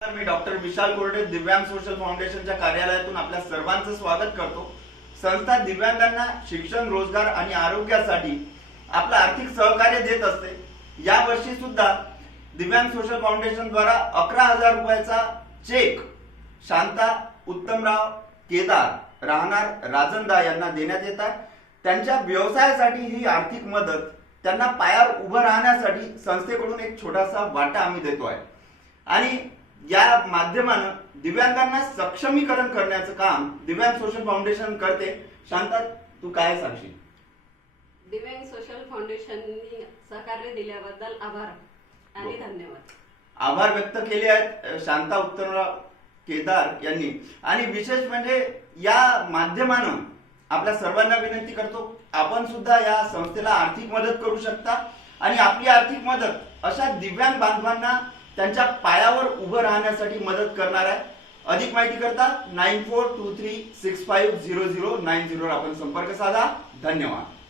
तर मी डॉक्टर विशाल कोरडे दिव्यांग सोशल फाउंडेशनच्या कार्यालयातून आपल्या सर्वांचं स्वागत करतो। संस्था दिव्यांगांना शिक्षण, रोजगार आणि आरोग्यासाठी आपलं आर्थिक सहकार्य देत असते। या वर्षी सुद्धा दिव्यांग सोशल फाउंडेशन द्वारा 11,000 रुपयाचा चेक शांता उत्तमराव केदार राहणार राजंदा यांना देण्यात येत आहे। त्यांच्या व्यवसायासाठी ही आर्थिक मदत त्यांना पायावर उभं राहण्यासाठी संस्थेकडून एक छोटासा वाटा आम्ही देतो आहे आणि या माध्यमानं दिव्यांगांना सक्षमीकरण करण्याचं काम दिव्यांग सोशल फाउंडेशन करते। शांता, तू काय सांगशील? दिव्यांग सोशल फाउंडेशननी सहकार्य दिल्याबद्दल आभार आणि धन्यवाद। आभार व्यक्त केले आहेत शांता उत्तमराव केदार यांनी। आणि विशेष म्हणजे या माध्यमानं आपल्या सर्वांना विनंती करतो, आपण सुद्धा या संस्थेला आर्थिक मदत करू शकता आणि आपली आर्थिक मदत अशा दिव्यांग बांधवांना त्यांच्या पायावर उभं राहण्यासाठी मदत करणार आहे। अधिक माहिती करता 9423650090 आपण संपर्क साधा। धन्यवाद।